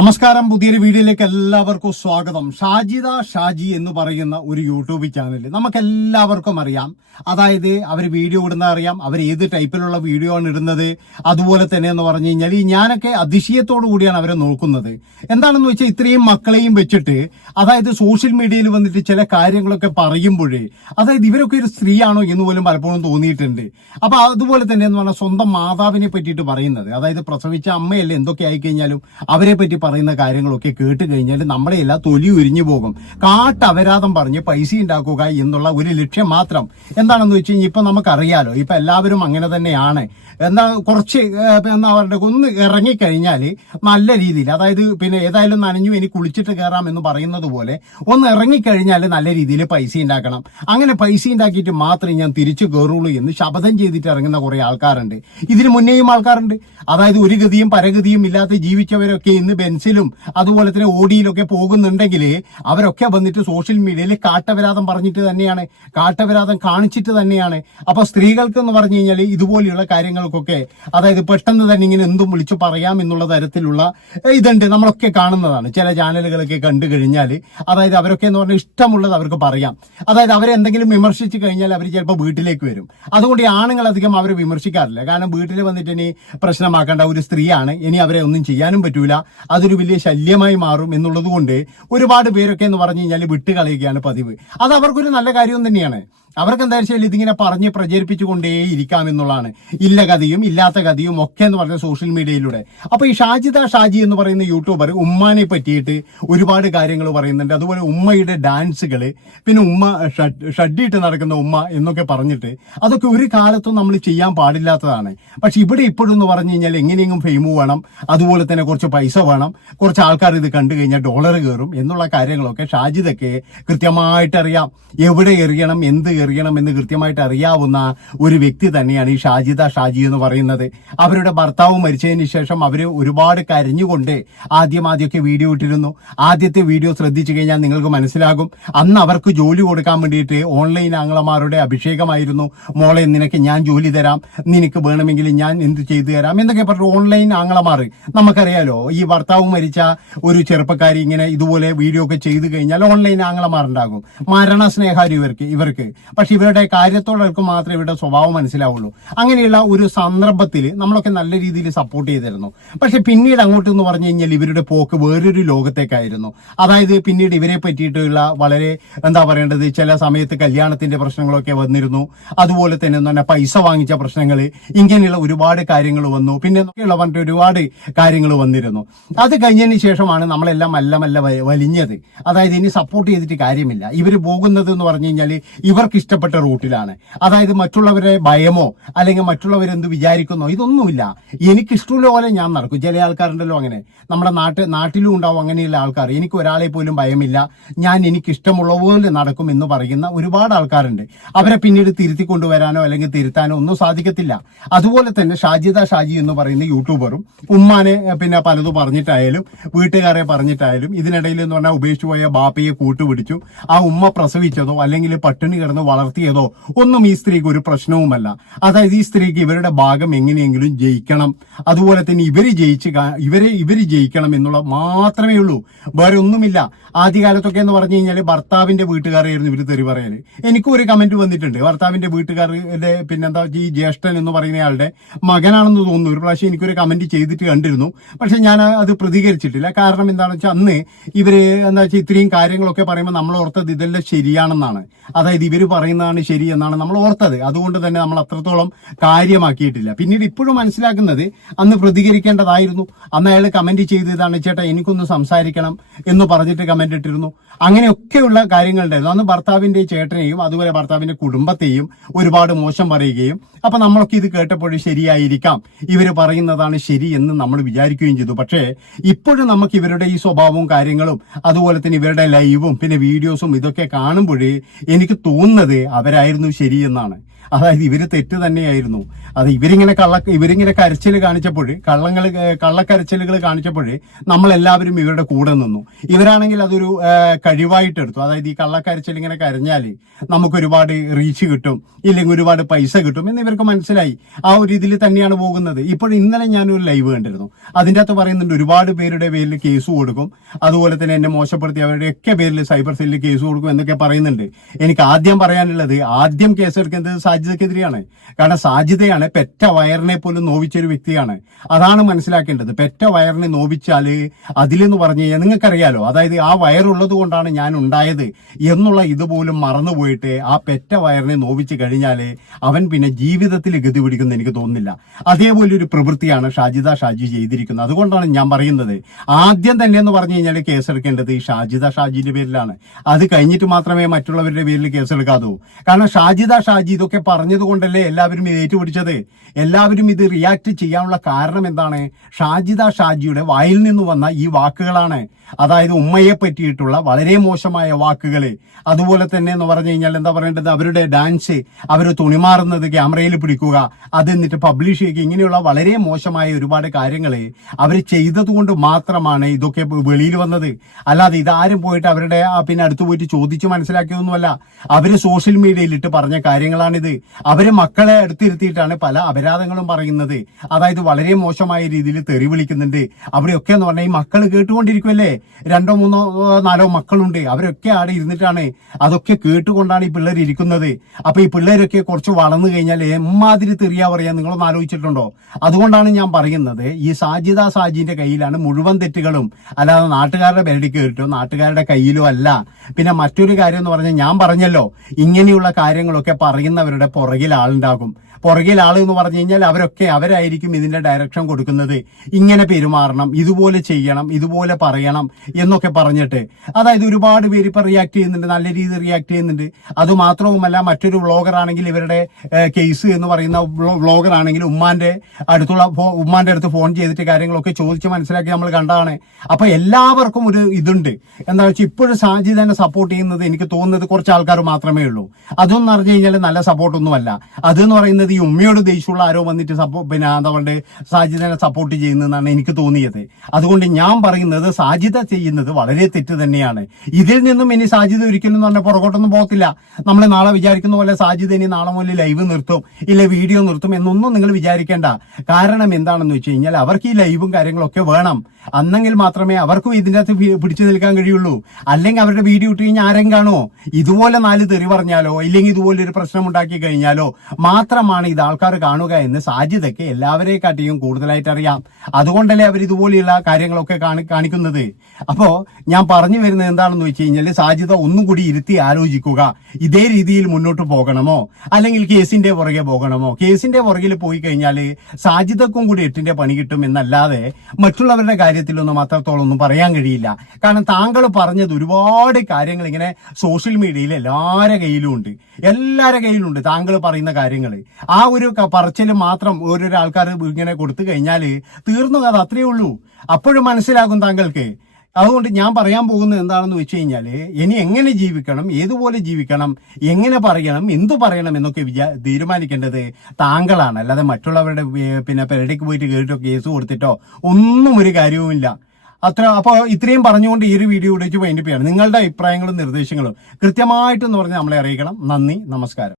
നമസ്കാരം. പുതിയൊരു വീഡിയോയിലേക്ക് എല്ലാവർക്കും സ്വാഗതം. ഷാജിദ ഷാജി എന്ന് പറയുന്ന ഒരു യൂട്യൂബ് ചാനൽ നമുക്ക് എല്ലാവർക്കും അറിയാം. അതായത് അവർ വീഡിയോ ഇടുന്ന അറിയാം, അവർ ഏത് ടൈപ്പിലുള്ള വീഡിയോ ആണ് ഇടുന്നത്. അതുപോലെ തന്നെ എന്ന് പറഞ്ഞു കഴിഞ്ഞാൽ ഞാനൊക്കെ അതിശയത്തോടു കൂടിയാണ് അവരെ നോക്കുന്നത്. എന്താണെന്ന് വെച്ചാൽ ഇത്രയും മക്കളെയും വെച്ചിട്ട് അതായത് സോഷ്യൽ മീഡിയയിൽ വന്നിട്ട് ചില കാര്യങ്ങളൊക്കെ പറയുമ്പോഴേ അതായത് ഇവരൊക്കെ ഒരു സ്ത്രീയാണോ എന്ന് പോലും പലപ്പോഴും തോന്നിയിട്ടുണ്ട്. അപ്പൊ അതുപോലെ തന്നെ എന്ന് പറഞ്ഞാൽ സ്വന്തം മാതാവിനെ പറ്റിയിട്ട് പറയുന്നത്, അതായത് പ്രസവിച്ച അമ്മയല്ലേ എന്തൊക്കെ ആയിക്കഴിഞ്ഞാലും അവരെ പറ്റി പറയുന്ന കാര്യങ്ങളൊക്കെ കേട്ട് കഴിഞ്ഞാൽ നമ്മുടെ എല്ലാ തൊലി ഉരിഞ്ഞു പോകും. കാട്ടപരാധം പറഞ്ഞ് പൈസ ഉണ്ടാക്കുക എന്നുള്ള ഒരു ലക്ഷ്യം മാത്രം. എന്താണെന്ന് വെച്ച് കഴിഞ്ഞാൽ ഇപ്പൊ നമുക്കറിയാലോ, ഇപ്പൊ എല്ലാവരും അങ്ങനെ തന്നെയാണ്. എന്താ കുറച്ച് എന്താ പറയുക, ഒന്ന് ഇറങ്ങിക്കഴിഞ്ഞാൽ നല്ല രീതിയിൽ, അതായത് പിന്നെ ഏതായാലും നനഞ്ഞു ഇനി കുളിച്ചിട്ട് കയറാം എന്ന് പറയുന്നത് പോലെ ഒന്ന് ഇറങ്ങിക്കഴിഞ്ഞാൽ നല്ല രീതിയിൽ പൈസ ഉണ്ടാക്കണം. അങ്ങനെ പൈസ ഉണ്ടാക്കിയിട്ട് മാത്രമേ ഞാൻ തിരിച്ചു കയറുള്ളൂ എന്ന് ശപഥം ചെയ്തിട്ട് ഇറങ്ങുന്ന കുറെ ആൾക്കാരുണ്ട്. ഇതിന് മുന്നേയും ആൾക്കാരുണ്ട്. അതായത് ഒരു ഗതിയും പരഗതിയും ഇല്ലാതെ ജീവിച്ചവരൊക്കെ ഇന്ന് ബെൻസിലും അതുപോലെ തന്നെ ഓടിയിലൊക്കെ പോകുന്നുണ്ടെങ്കിൽ അവരൊക്കെ വന്നിട്ട് സോഷ്യൽ മീഡിയയിൽ കാട്ടപരാധം പറഞ്ഞിട്ട് തന്നെയാണ്, കാട്ടപരാധം കാണിച്ചിട്ട് തന്നെയാണ്. അപ്പൊ സ്ത്രീകൾക്ക് എന്ന് പറഞ്ഞു കഴിഞ്ഞാൽ ഇതുപോലെയുള്ള കാര്യങ്ങൾക്കൊക്കെ അതായത് പെട്ടെന്ന് തന്നെ ഇങ്ങനെ എന്തും വിളിച്ചു പറയാം എന്നുള്ള തരത്തിലുള്ള ഇതുണ്ട്. നമ്മളൊക്കെ കാണുന്നതാണ്. ചില ചാനലുകളൊക്കെ കണ്ടു കഴിഞ്ഞാൽ അതായത് അവരൊക്കെ എന്ന് പറഞ്ഞാൽ ഇഷ്ടമുള്ളത് അവർക്ക് പറയാം. അതായത് അവരെ എന്തെങ്കിലും വിമർശിച്ചു കഴിഞ്ഞാൽ അവർ ചിലപ്പോൾ വീട്ടിലേക്ക് വരും. അതുകൊണ്ട് ഈ ആണുങ്ങൾ അധികം അവരെ വിമർശിക്കാറില്ല. കാരണം വീട്ടിൽ വന്നിട്ട് ഇനി പ്രശ്നമാക്കേണ്ട ഒരു സ്ത്രീയാണ്, ഇനി അവരെ ഒന്നും ചെയ്യാനും പറ്റൂല, അതൊരു വലിയ ശല്യമായി മാറും എന്നുള്ളത് കൊണ്ട് ഒരുപാട് പേരൊക്കെ എന്ന് പറഞ്ഞു കഴിഞ്ഞാൽ വിട്ടുകളയുകയാണ് പതിവ്. അത് അവർക്കൊരു നല്ല കാര്യം തന്നെയാണ്. അവർക്ക് എന്താ വെച്ചാൽ ഇതിങ്ങനെ പറഞ്ഞ് പ്രചരിപ്പിച്ചുകൊണ്ടേ ഇരിക്കാം എന്നുള്ളതാണ്. ഇല്ല കഥയും ഇല്ലാത്ത കഥയും ഒക്കെ എന്ന് പറഞ്ഞ സോഷ്യൽ മീഡിയയിലൂടെ. അപ്പൊ ഈ ഷാജിദ ഷാജി എന്ന് പറയുന്ന യൂട്യൂബർ ഉമ്മാനെ പറ്റിയിട്ട് ഒരുപാട് കാര്യങ്ങൾ പറയുന്നുണ്ട്. അതുപോലെ ഉമ്മയുടെ ഡാൻസുകള്, പിന്നെ ഉമ്മ ഷഡ്ഡിയിട്ട് നടക്കുന്ന ഉമ്മ എന്നൊക്കെ പറഞ്ഞിട്ട് അതൊക്കെ ഒരു കാലത്തും നമ്മൾ ചെയ്യാൻ പാടില്ലാത്തതാണ്. പക്ഷെ ഇവിടെ ഇപ്പോഴും എന്ന് പറഞ്ഞു കഴിഞ്ഞാൽ എങ്ങനെയെങ്കിലും ഫെയിം വേണം, അതുപോലെ തന്നെ കുറച്ച് പൈസ വേണം, കുറച്ച് ആൾക്കാർ ഇത് കണ്ടു കഴിഞ്ഞാൽ ഡോളർ കയറും എന്നുള്ള കാര്യങ്ങളൊക്കെ ഷാജിദൊക്കെ കൃത്യമായിട്ട് അറിയാം. എവിടെ എറിയണം, എന്ത് എറിയണം എന്ന് കൃത്യമായിട്ട് അറിയാവുന്ന ഒരു വ്യക്തി തന്നെയാണ് ഈ ഷാജിദ ഷാജി എന്ന് പറയുന്നത്. അവരുടെ ഭർത്താവ് മരിച്ചതിന് ശേഷം അവര് ഒരുപാട് കരഞ്ഞുകൊണ്ട് ആദ്യമൊക്കെ വീഡിയോ ഇട്ടിരുന്നു. ആദ്യത്തെ വീഡിയോ ശ്രദ്ധിച്ചു കഴിഞ്ഞാൽ നിങ്ങൾക്ക് മനസ്സിലാകും. അന്ന് അവർക്ക് ജോലി കൊടുക്കാൻ വേണ്ടിയിട്ട് ഓൺലൈൻ ആംഗ്ലമാരുടെ അഭിഷേകമായിരുന്നു. മോളെ നിനക്ക് ഞാൻ ജോലി തരാം, നിനക്ക് വേണമെങ്കിൽ ഞാൻ എന്ത് ചെയ്തു തരാം എന്നൊക്കെ പറഞ്ഞു ഓൺലൈൻ ആംഗ്ലമാർ. നമുക്കറിയാലോ, ഈ ഭർത്താവ് മരിച്ച ഒരു ചെറുപ്പക്കാരി ഇങ്ങനെ ഇതുപോലെ വീഡിയോ ഒക്കെ ചെയ്തു കഴിഞ്ഞാൽ ഓൺലൈൻ ആംഗ്ലമാരുണ്ടാകും. മരണസ്നേഹാരി ഇവർക്ക്. പക്ഷെ ഇവരുടെ കാര്യത്തോടൊക്കെ മാത്രമേ ഇവരുടെ സ്വഭാവം മനസ്സിലാവുള്ളൂ. അങ്ങനെയുള്ള ഒരു സന്ദർഭത്തിൽ നമ്മളൊക്കെ നല്ല രീതിയിൽ സപ്പോർട്ട് ചെയ്തിരുന്നു. പക്ഷെ പിന്നീട് അങ്ങോട്ട് എന്ന് പറഞ്ഞു കഴിഞ്ഞാൽ ഇവരുടെ പോക്ക് വേറൊരു ലോകത്തേക്കായിരുന്നു. അതായത് പിന്നീട് ഇവരെ പറ്റിയിട്ടുള്ള വളരെ എന്താ പറയേണ്ടത്, ചില സമയത്ത് കല്യാണത്തിന്റെ പ്രശ്നങ്ങളൊക്കെ വന്നിരുന്നു. അതുപോലെ തന്നെ പൈസ വാങ്ങിച്ച പ്രശ്നങ്ങൾ, ഇങ്ങനെയുള്ള ഒരുപാട് കാര്യങ്ങൾ വന്നു. പിന്നെ പറഞ്ഞിട്ട് ഒരുപാട് കാര്യങ്ങൾ വന്നിരുന്നു. അത് കഴിഞ്ഞതിന് ശേഷമാണ് നമ്മളെല്ലാം മെല്ലെ വലിഞ്ഞത്. അതായത് ഇനി സപ്പോർട്ട് ചെയ്തിട്ട് കാര്യമില്ല. ഇവർ പോകുന്നത് എന്ന് പറഞ്ഞു കഴിഞ്ഞാൽ ഇവർക്ക് ഇഷ്ടപ്പെട്ട റൂട്ടിലാണ്. അതായത് മറ്റുള്ളവരെ ഭയമോ അല്ലെങ്കിൽ മറ്റുള്ളവരെന്ത് വിചാരിക്കുന്നോ ഇതൊന്നുമില്ല. എനിക്കിഷ്ടമുള്ള പോലെ ഞാൻ നടക്കും. ചില ആൾക്കാരുണ്ടല്ലോ അങ്ങനെ, നമ്മുടെ നാട്ടിലും ഉണ്ടാവും അങ്ങനെയുള്ള ആൾക്കാർ. എനിക്ക് ഒരാളെ പോലും ഭയമില്ല, ഞാൻ എനിക്കിഷ്ടമുള്ള പോലെ നടക്കും എന്ന് പറയുന്ന ഒരുപാട് ആൾക്കാരുണ്ട്. അവരെ പിന്നീട് തിരുത്തി കൊണ്ടുവരാനോ അല്ലെങ്കിൽ തിരുത്താനോ ഒന്നും സാധിക്കത്തില്ല. അതുപോലെ തന്നെ ഷാജിദ ഷാജി എന്ന് പറയുന്ന യൂട്യൂബറും ഉമ്മാനെ പിന്നെ പലതും പറഞ്ഞിട്ടായാലും വീട്ടുകാരെ പറഞ്ഞിട്ടായാലും ഇതിനിടയിൽ എന്ന് പറഞ്ഞാൽ ഉപേക്ഷിച്ചു പോയ ബാപ്പയെ കൂട്ടുപിടിച്ചു. ആ ഉമ്മ പ്രസവിച്ചതോ അല്ലെങ്കിൽ പട്ടിണി കിടന്ന് വളർത്തിയതോ ഒന്നും ഈ സ്ത്രീക്ക് ഒരു പ്രശ്നവുമല്ല. അതായത് ഈ സ്ത്രീക്ക് ഇവരുടെ ഭാഗം എങ്ങനെയെങ്കിലും ജയിക്കണം, അതുപോലെ തന്നെ ഇവര് ജയിക്കണം എന്നുള്ള മാത്രമേ ഉള്ളൂ, വേറെ ഒന്നുമില്ല. ആദ്യകാലത്തൊക്കെ എന്ന് പറഞ്ഞു കഴിഞ്ഞാൽ ഭർത്താവിന്റെ വീട്ടുകാരായിരുന്നു ഇവര് തെറി പറയല്. എനിക്കും ഒരു കമന്റ് വന്നിട്ടുണ്ട്, ഭർത്താവിന്റെ വീട്ടുകാരുടെ പിന്നെന്താ ഈ ജ്യേഷ്ഠൻ എന്ന് പറയുന്നയാളുടെ മകനാണെന്ന് തോന്നുന്നു. ഒരു പ്രാവശ്യം എനിക്കൊരു കമന്റ് ചെയ്തിട്ട് കണ്ടിരുന്നു. പക്ഷെ ഞാൻ അത് പ്രതികരിച്ചിട്ടില്ല. കാരണം എന്താണെന്ന് വെച്ചാൽ അന്ന് ഇവര് എന്താ വെച്ചാൽ ഇത്രയും കാര്യങ്ങളൊക്കെ പറയുമ്പോൾ നമ്മൾ ഓർത്തത് ഇതെല്ലാം ശരിയാണെന്നാണ്. അതായത് ഇവര് പറയുന്നതാണ് ശരി എന്നാണ് നമ്മൾ ഓർത്തത്. അതുകൊണ്ട് തന്നെ നമ്മൾ അത്രത്തോളം കാര്യമാക്കിയിട്ടില്ല. പിന്നീട് ഇപ്പോഴും മനസ്സിലാക്കുന്നത് അന്ന് പ്രതികരിക്കേണ്ടതായിരുന്നു. അന്ന് അയാൾ കമന്റ് ചെയ്തതാണ്, ചേട്ടാ എനിക്കൊന്ന് സംസാരിക്കണം എന്ന് പറഞ്ഞിട്ട് കമന്റ് ഇട്ടിരുന്നു. അങ്ങനെയൊക്കെയുള്ള കാര്യങ്ങളുണ്ടായിരുന്നു. അന്ന് ഭർത്താവിന്റെ ചേട്ടനെയും അതുപോലെ ഭർത്താവിന്റെ കുടുംബത്തെയും ഒരുപാട് മോശം പറയുകയും, അപ്പൊ നമ്മളൊക്കെ ഇത് കേട്ടപ്പോൾ ശരിയായിരിക്കാം, ഇവര് പറയുന്നതാണ് ശരി എന്ന് നമ്മൾ വിചാരിക്കുകയും ചെയ്തു. പക്ഷേ ഇപ്പോഴും നമുക്ക് ഇവരുടെ ഈ സ്വഭാവവും കാര്യങ്ങളും അതുപോലെ തന്നെ ഇവരുടെ ലൈവും പിന്നെ വീഡിയോസും ഇതൊക്കെ കാണുമ്പോഴേ എനിക്ക് തോന്നുന്നത് അവരായിരുന്നു ശരി എന്നാണ്. അതായത് ഇവര് തെറ്റ് തന്നെയായിരുന്നു. അത് ഇവരിങ്ങനെ കരച്ചിൽ കാണിച്ചപ്പോൾ, കള്ളക്കരച്ചിലുകൾ കാണിച്ചപ്പോൾ നമ്മളെല്ലാവരും ഇവരുടെ കൂടെ നിന്നു. ഇവരാണെങ്കിൽ അതൊരു കഴിവായിട്ടെടുത്തു. അതായത് ഈ കള്ളക്കരച്ചിൽ ഇങ്ങനെ കരഞ്ഞാൽ നമുക്ക് ഒരുപാട് റീച്ച് കിട്ടും, ഇല്ലെങ്കിൽ ഒരുപാട് പൈസ കിട്ടും എന്ന് ഇവർക്ക് മനസ്സിലായി. ആ ഒരു ഇതിൽ തന്നെയാണ് പോകുന്നത്. ഇപ്പോൾ ഇന്നലെ ഞാനൊരു ലൈവ് കണ്ടിരുന്നു. അതിൻ്റെ അകത്ത് പറയുന്നുണ്ട് ഒരുപാട് പേരുടെ പേരിൽ കേസ് കൊടുക്കും, അതുപോലെ തന്നെ എന്നെ മോശപ്പെടുത്തി അവരുടെയൊക്കെ പേരിൽ സൈബർ സെല്ലിൽ കേസ് കൊടുക്കും എന്നൊക്കെ പറയുന്നുണ്ട്. എനിക്ക് ആദ്യം പറയാനുള്ളത്, ആദ്യം കേസെടുക്കുന്നത് സാജിദക്കെതിരെയാണ്. കാരണം സാജിദയാണ് പെറ്റ വയറിനെ പോലും നോവിച്ചൊരു വ്യക്തിയാണ്. അതാണ് മനസ്സിലാക്കേണ്ടത്. പെറ്റ വയറിനെ നോവിച്ചാല് അതിലെന്ന് പറഞ്ഞു കഴിഞ്ഞാൽ നിങ്ങൾക്കറിയാലോ, അതായത് ആ വയറുള്ളത് കൊണ്ടാണ് ഞാൻ ഉണ്ടായത് എന്നുള്ള ഇതുപോലും മറന്നുപോയിട്ട് ആ പെറ്റ വയറിനെ നോവിച്ച് കഴിഞ്ഞാല് അവൻ പിന്നെ ജീവിതത്തിൽ ഗതി പിടിക്കുന്ന എനിക്ക് തോന്നുന്നില്ല. അതേപോലെ ഒരു പ്രവൃത്തിയാണ് ഷാജി ചെയ്തിരിക്കുന്നത്. അതുകൊണ്ടാണ് ഞാൻ പറയുന്നത്, ആദ്യം തന്നെ എന്ന് പറഞ്ഞു കഴിഞ്ഞാൽ കേസെടുക്കേണ്ടത് ഈ ഷാജിന്റെ പേരിലാണ്. അത് കഴിഞ്ഞിട്ട് മാത്രമേ മറ്റുള്ളവരുടെ പേരിൽ കേസെടുക്കാതൂ. കാരണം ഷാജി ഇതൊക്കെ പറഞ്ഞത് കൊണ്ടല്ലേ എല്ലാവരും ഇത് ഏറ്റുപിടിച്ചത്. എല്ലാവരും ഇത് റിയാക്ട് ചെയ്യാനുള്ള കാരണം എന്താണ്? ഷാജിയുടെ വായിൽ നിന്ന് വന്ന ഈ വാക്കുകളാണ്. അതായത് ഉമ്മയെ പറ്റിയിട്ടുള്ള വളരെ മോശമായ വാക്കുകള്, അതുപോലെ തന്നെ എന്ന് പറഞ്ഞു കഴിഞ്ഞാൽ എന്താ പറയേണ്ടത്, അവരുടെ ഡാൻസ്, അവർ തുണിമാറുന്നത് ക്യാമറയിൽ പിടിക്കുക, അത് എന്നിട്ട് പബ്ലിഷ് ചെയ്യുക, ഇങ്ങനെയുള്ള വളരെ മോശമായ ഒരുപാട് കാര്യങ്ങള് അവർ ചെയ്തത് കൊണ്ട് മാത്രമാണ് ഇതൊക്കെ വെളിയിൽ വന്നത്. അല്ലാതെ ഇതാരും പോയിട്ട് അവരുടെ പിന്നെ അടുത്ത് പോയിട്ട് ചോദിച്ചു മനസ്സിലാക്കിയതൊന്നുമല്ല. അവര് സോഷ്യൽ മീഡിയയിൽ ഇട്ട് പറഞ്ഞ കാര്യങ്ങളാണിത്. അവര് മക്കളെ അടുത്തിരുത്തിയിട്ടാണ് പല അപരാധങ്ങളും പറയുന്നത്. അതായത് വളരെ മോശമായ രീതിയിൽ തെറി വിളിക്കുന്നുണ്ട്. അവിടെയൊക്കെ എന്ന് പറഞ്ഞാൽ ഈ മക്കൾ കേട്ടുകൊണ്ടിരിക്കുമല്ലേ, 2, 3, 4 മക്കളുണ്ട്. അവരൊക്കെ അവിടെ ഇരുന്നിട്ടാണ് അതൊക്കെ കേട്ടുകൊണ്ടാണ് ഈ പിള്ളേർ ഇരിക്കുന്നത്. അപ്പൊ ഈ പിള്ളേരൊക്കെ കുറച്ച് വളർന്നു കഴിഞ്ഞാൽ എമ്മാതിരി തെറിയാ പറയാ, നിങ്ങളൊന്ന് ആലോചിച്ചിട്ടുണ്ടോ? അതുകൊണ്ടാണ് ഞാൻ പറയുന്നത്, ഈ സാജിന്റെ കയ്യിലാണ് മുഴുവൻ തെറ്റുകളും, അല്ലാതെ നാട്ടുകാരുടെ പേരടി കേട്ടോ നാട്ടുകാരുടെ കയ്യിലോ അല്ല. പിന്നെ മറ്റൊരു കാര്യം എന്ന് പറഞ്ഞാൽ, ഞാൻ പറഞ്ഞല്ലോ, ഇങ്ങനെയുള്ള കാര്യങ്ങളൊക്കെ പറയുന്നവരുടെ പുറകിൽ ആളുണ്ടാകും. പുറകിൽ ആള് എന്ന് പറഞ്ഞു കഴിഞ്ഞാൽ അവരായിരിക്കും ഇതിന്റെ ഡയറക്ഷൻ കൊടുക്കുന്നത്. ഇങ്ങനെ പെരുമാറണം, ഇതുപോലെ ചെയ്യണം, ഇതുപോലെ പറയണം എന്നൊക്കെ പറഞ്ഞിട്ട്. അതായത് ഒരുപാട് പേര് ഇപ്പൊ റിയാക്ട് ചെയ്യുന്നുണ്ട്, നല്ല രീതിയിൽ റിയാക്ട് ചെയ്യുന്നുണ്ട്. അത് മാത്രവുമല്ല, മറ്റൊരു വ്ളോഗർ ആണെങ്കിൽ, ഇവരുടെ കേസ് എന്ന് പറയുന്ന വ്ളോഗർ ആണെങ്കിൽ ഉമ്മാന്റെ അടുത്ത് ഫോൺ ചെയ്തിട്ട് കാര്യങ്ങളൊക്കെ ചോദിച്ച് മനസ്സിലാക്കി നമ്മൾ കണ്ടതാണ്. അപ്പൊ എല്ലാവർക്കും ഒരു ഇതുണ്ട്. എന്താ വെച്ചാൽ ഇപ്പോഴും സാജിദനെ സപ്പോർട്ട് ചെയ്യുന്നത് എനിക്ക് തോന്നുന്നത് കുറച്ച് ആൾക്കാർ മാത്രമേ ഉള്ളൂ. അതൊന്നും അറിഞ്ഞു കഴിഞ്ഞാൽ നല്ല സപ്പോർട്ടൊന്നുമല്ല. അതെന്ന് പറയുന്നത് ഈ ഉമ്മയോട് ദേഷ്യമുള്ള ആരോ വന്നിട്ട് പിന്നെ എന്താ പറയുക സാജിദനെ സപ്പോർട്ട് ചെയ്യുന്നതെന്നാണ് എനിക്ക് തോന്നിയത്. അതുകൊണ്ട് ഞാൻ പറയുന്നത്, സാജിദ ചെയ്യുന്നത് വളരെ തെറ്റ് തന്നെയാണ്. ഇതിൽ നിന്നും ഇനി സാജിദ ഒരിക്കലും പറഞ്ഞ പുറകോട്ടൊന്നും പോകത്തില്ല. നമ്മൾ നാളെ വിചാരിക്കുന്ന പോലെ സാജിദ ഇനി നാളെ മുതൽ ലൈവ് നിർത്തും, ഇല്ല വീഡിയോ നിർത്തും എന്നൊന്നും നിങ്ങൾ വിചാരിക്കേണ്ട. കാരണം എന്താണെന്ന് വെച്ച് കഴിഞ്ഞാൽ, അവർക്ക് ഈ ലൈവും കാര്യങ്ങളൊക്കെ വേണം. അന്നെങ്കിൽ മാത്രമേ അവർക്കും ഇതിൻ്റെ അകത്ത് പിടിച്ചു നിൽക്കാൻ കഴിയുള്ളൂ. അല്ലെങ്കിൽ അവരുടെ വീഡിയോ ഇട്ട് കഴിഞ്ഞാൽ ആരും കാണുമോ? ഇതുപോലെ 4 തെറി പറഞ്ഞാലോ, ഇല്ലെങ്കിൽ ഇതുപോലെ ഒരു പ്രശ്നം ഉണ്ടാക്കി കഴിഞ്ഞാലോ മാത്രമാണ് ഇത് ആൾക്കാർ കാണുക എന്ന് സാജിദയ്ക്ക് എല്ലാവരെക്കാട്ടിയും കൂടുതലായിട്ട് അറിയാം. അതുകൊണ്ടല്ലേ അവർ ഇതുപോലെയുള്ള കാര്യങ്ങളൊക്കെ കാണിക്കുന്നത്. അപ്പോ ഞാൻ പറഞ്ഞു വരുന്നത് എന്താണെന്ന് വെച്ച് കഴിഞ്ഞാൽ, സാജിദ ഒന്നും കൂടി ഇരുത്തി ആലോചിക്കുക. ഇതേ രീതിയിൽ മുന്നോട്ട് പോകണമോ, അല്ലെങ്കിൽ കേസിന്റെ പുറകെ പോകണമോ? കേസിന്റെ പുറകിൽ പോയി കഴിഞ്ഞാൽ സാജിദക്കും കൂടി 8ന്റെ പണി കിട്ടും എന്നല്ലാതെ മറ്റുള്ളവരുടെ കാര്യത്തിലൊന്നും അത്രത്തോളം ഒന്നും പറയാൻ കഴിയില്ല. കാരണം താങ്കൾ പറഞ്ഞത് ഒരുപാട് കാര്യങ്ങൾ ഇങ്ങനെ സോഷ്യൽ മീഡിയയിൽ എല്ലാവരുടെ കയ്യിലും ഉണ്ട് താങ്കൾ പറയുന്ന കാര്യങ്ങൾ. ആ ഒരു പറച്ചിൽ മാത്രം ഓരോരോ ആൾക്കാർ ഇങ്ങനെ കൊടുത്തു കഴിഞ്ഞാൽ തീർന്നു കഥ, അത്രയേ ഉള്ളൂ. അപ്പോഴും മനസ്സിലാകും താങ്കൾക്ക്. അതുകൊണ്ട് ഞാൻ പറയാൻ പോകുന്നത് എന്താണെന്ന് വെച്ച് കഴിഞ്ഞാൽ, ഇനി എങ്ങനെ ജീവിക്കണം, ഏതുപോലെ ജീവിക്കണം, എങ്ങനെ പറയണം, എന്തു പറയണം എന്നൊക്കെ തീരുമാനിക്കേണ്ടത് താങ്കളാണ്. അല്ലാതെ മറ്റുള്ളവരുടെ പിന്നെ പെരടിക്ക് പോയിട്ട് കേട്ടോ കേസ് കൊടുത്തിട്ടോ ഒന്നും ഒരു കാര്യവുമില്ല. അപ്പോൾ ഇത്രയും പറഞ്ഞുകൊണ്ട് ഈ ഒരു വീഡിയോ ഇടിച്ച് വൈൻഡപ്പ് ചെയ്യണം. നിങ്ങളുടെ അഭിപ്രായങ്ങളും നിർദ്ദേശങ്ങളും കൃത്യമായിട്ടെന്ന് പറഞ്ഞ് നമ്മളെ അറിയിക്കണം. നന്ദി, നമസ്കാരം.